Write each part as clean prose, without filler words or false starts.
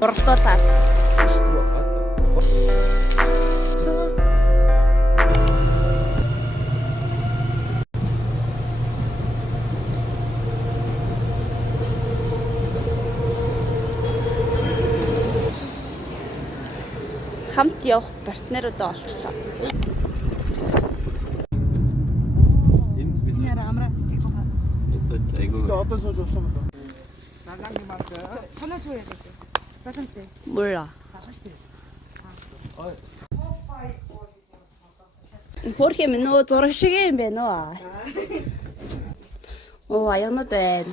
Уралдуулаад. Хамт явах партнеруудаа олчлоо. 어떤 소주 없으면 전화 줘야 되죠. 짜장면. 몰라. 다 하시대요. Хөрх юм нөө зураг шиг юм байна уу? Оо аягнууд байна.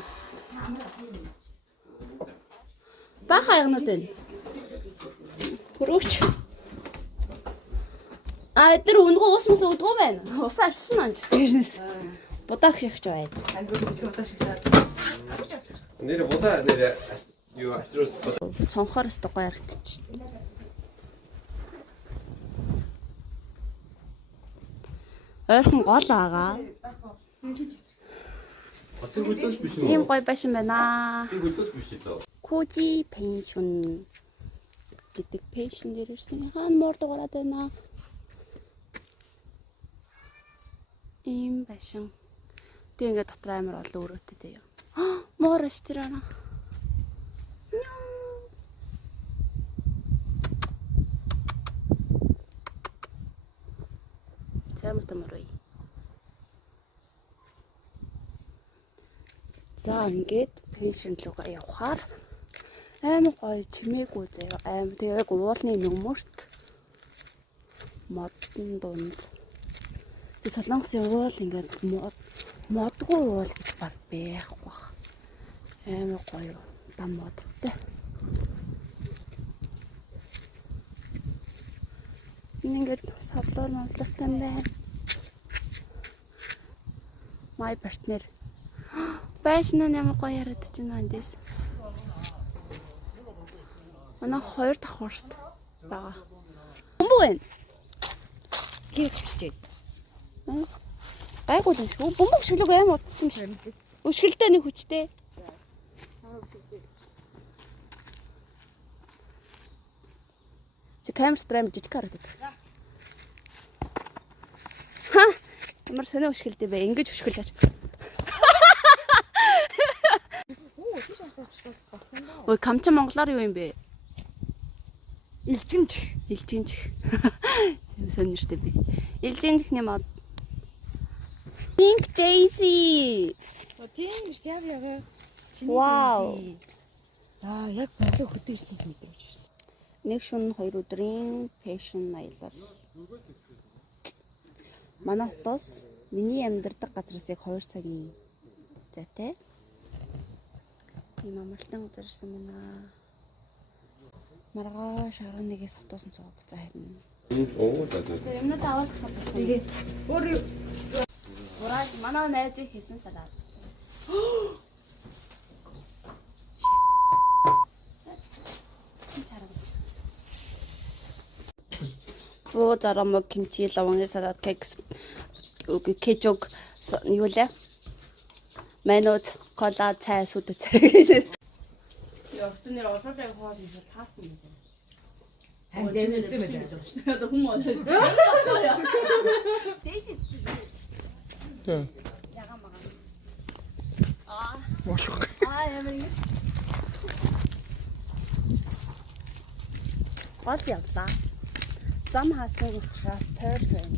Бага аягнууд байна. Хөрөөч. Тэр өнгөө ус мус өгдгөө байна. Ус авчихсан анж. Бизнес. Будаа их байна. нэр удаа нэр юу авчруул Цонхоор өстө гоё харагдчих. Ойрхон гол байгаа. 어떤 굴도시 биш үү? Ийм гоё байшин байна. 굴도시 биш үү? Кози пеншн гэдэг пеншн дээр ирсэн. Хаана мор дугаараад байна. Ийм байшин. Тэг ингээд дотор амар олон өрөөтэй дээ. Мор ресторан. Чамтамрой. За ингээд пеншн руугаа явхаар амар гоё чимээгүй заяа. Амар тэгээ уулны нөмөрт модон дунд. Тэг солонгосын уул ингээд модгүй уул гэж баг байхгүй. Амар гоё дам модтой. Ингээд савлаар модлогтой байна. Май партнер. Байшин нь ямар гоё харагдаж байна эндээс. Манай хоёр давхарт байгаа. Бөмбөг байна. Хийвчтэй. Гайгүй юм шүү. Бөмбөг шүлэг амар утсан шүү. Өшгөлтэй нэг хүчтэй. Камер стрим жижиг харагдав. Ха! Ямар сонио өшгөлтэй бай. Ингэж өшгөлж. Ой, камча монголоор юу юм бэ? Илжинж. Илжинж. Юм сонирхтой би. Илжинжний мод. Pink Daisy. Тийм биш яа. Вау. Яг бодлоо хөтөө ирсэн юм мэдэрч шүү. Нэг шөнө 2 өдрийн пэшн аялал. Манай хотоос миний амьдардаг газраас яг 2 цагийн зайтай. Ийм амралтын газар ирсэн байна. Маргааш 11-ээс автобусан цуг буцаа харна. Oo за за. Тэр юмнууд аваад авах. Тэгээ. Өөр Ураад манай найзыг хийсэн салаад. Оо зарамог кимчи лавангийн салаад кекс кечок юу лээ? Манууд кола цай сүдэ цай. Явтан нэр оролцоо хоод ирсэн таасан юм. Хандэн үзэн байдаг. Одоо хүмүүс. Дэйси. Тэ. Яга мага. Болох. Ямар юм. Гол явлаа. Зам хаасан учраас тойрхон.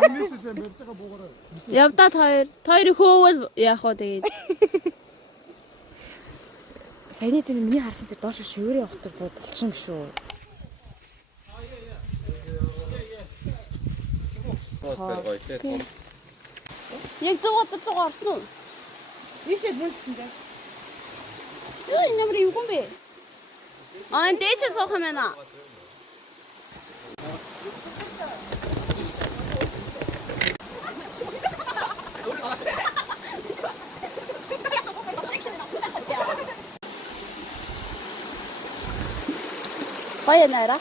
Минийсээс мэрцэга буугараа. Явдаа хоёр хөөвөл яах вэ тэгээд. Саяны тэр миний харсан тэр доош шивэрийн явахдаг болчихсон шүү. Яг зугаа орсон уу? Ийшээ мөн гэсэн дээ. Юу ямар юм бэ? Дээшээ суух юм байна. Гоё нэраа.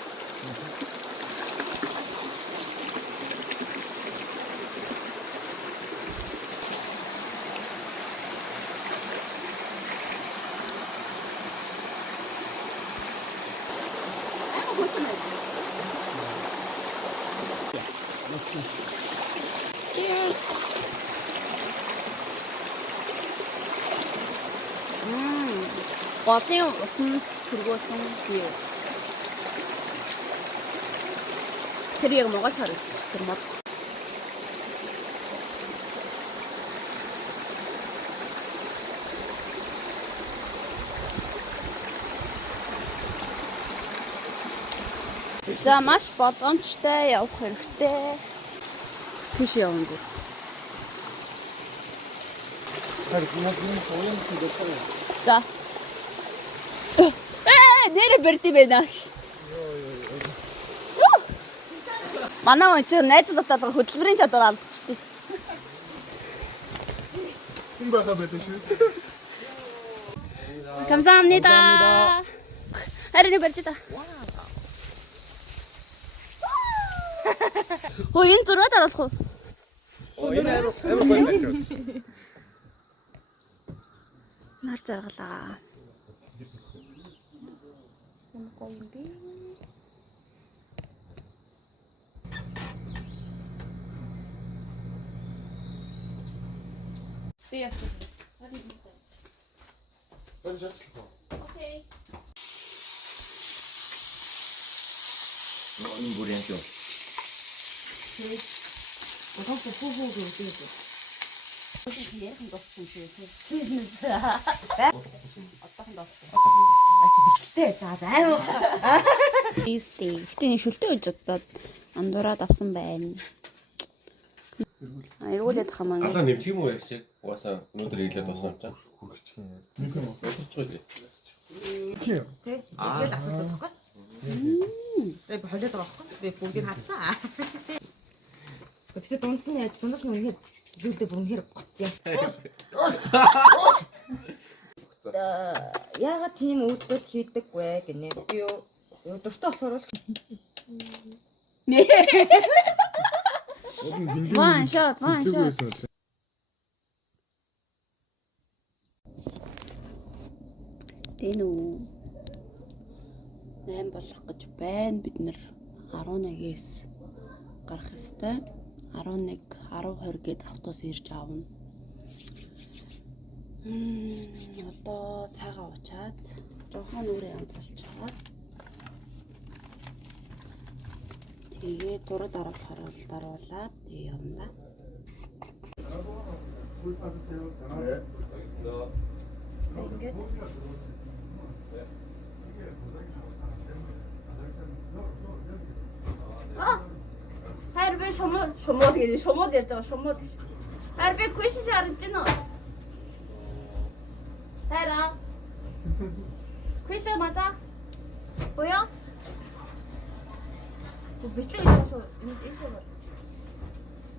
Cheers. Голын усан түргөөсөн бие. Тэр яг Монгол харагдчих тэр мод. За маш боломжтой явах хэрэгтэй. Тийш явна гоо. За. Нэр бэрти байна гэж. Манай хүн чинь найз дотоолго хөдөлмөрийн чадвар алдчихтыг. Хүн байхаа байдаг шүү. 감사합니다. 하루니 버지다. энэ зураг дараалах уу? Энэ амар гоё. Нар жаргалаа. Энэ гоё юм би. Би яг. Окей. Энэ бүр яг юу? Угаасаа хөө гэдэг. Ярих дууссан шүү. Бизнес. Одоохон дууссан. Ачи бэлтээ. За зайваа. Исти. Гэтэ шүлтэй гэж бодоод андуураад авсан байна. Эргүүлээд хамаа. Алаа нэмчих юм уу яшиг? Угаасаа өнөөдөр ийлээд болсон юм чам. Хөргөчих юм. Хөргөчих үү? Тэг. Тэгэл асуулт байхгүй. Би холиод байгаа байхгүй. Би бүгдийг хацаа. Гэхдээ дунд нь яаж дундаас нь үнэхээр зүйлээ бүр үнэхээр гот яасан. Яагаад тийм үйлдэл хийдэг вэ гинэ. Би юу дуртай болохоор л One shot. Тэнүү 8 болох гэж байна. Бид нэр 11-ээс гарах ёстой. 11, 10, 20 гээд автобус ирж аавна. Одоо цайгаа уучаад жоохон өөрөө янзалчаад тэгээ зураг даруулаад тэгээ явна. Ингээд хайр би шумууд гэдэг шумууд ярьж байгаа шумууд. Хайр би question шаарж байна уу? хайраа. question 맞아? 보여? 비슷해 이거 이거.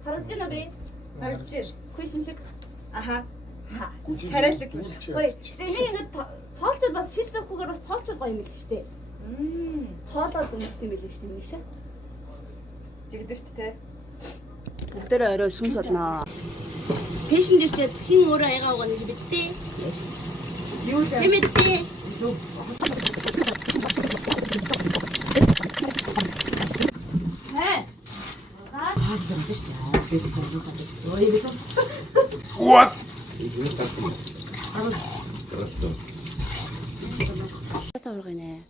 харагдана бэ? харагдаж question шиг. аха царайлаг Ой, тэний ингэ цоолчод бас шилдэхгүйгээр бас цоолчод гоё юм л шүү дээ. Цоолоод үнэстэй юм л шүү дээ нэг шээ. тэгдэг ч те Бүгдээрээ орой сүнс болно. Пэшн дэрчээд хин өөрөө ягаа угаа нэг битээ. юу жаа Хэмэдээ. Хэ. What? 이거 딱. 알았어. Та ургана.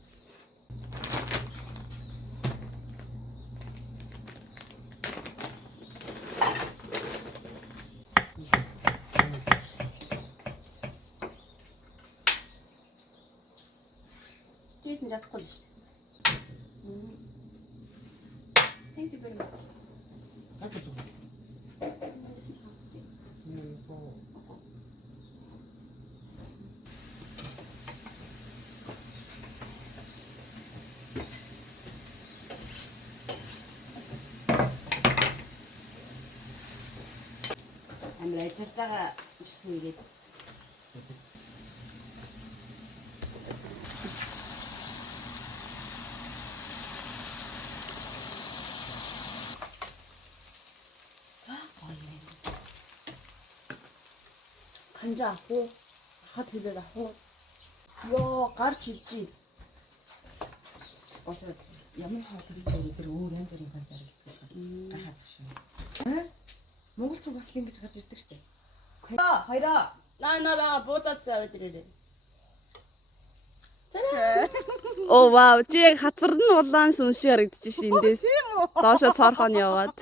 Тийсэн жахгүй л шүү дээ. Thank you very much. Амар ажиллаж байгаа биш нэгээд. 간자 하고 하트를 하고 요 가르치지 어서 ямар хоол хийх дээр өөр янз бүрийн хоол зарилдаг. Гахаад шүү. Монгол цуг бас ингэж гарч ирдэг штэ. Хоёроо. 나나 보자자 어디래. Оо вау, чи яг хацар нь улаан сүншиг харагдчих шин эндээс. Доошо цоорхоо нь яваад.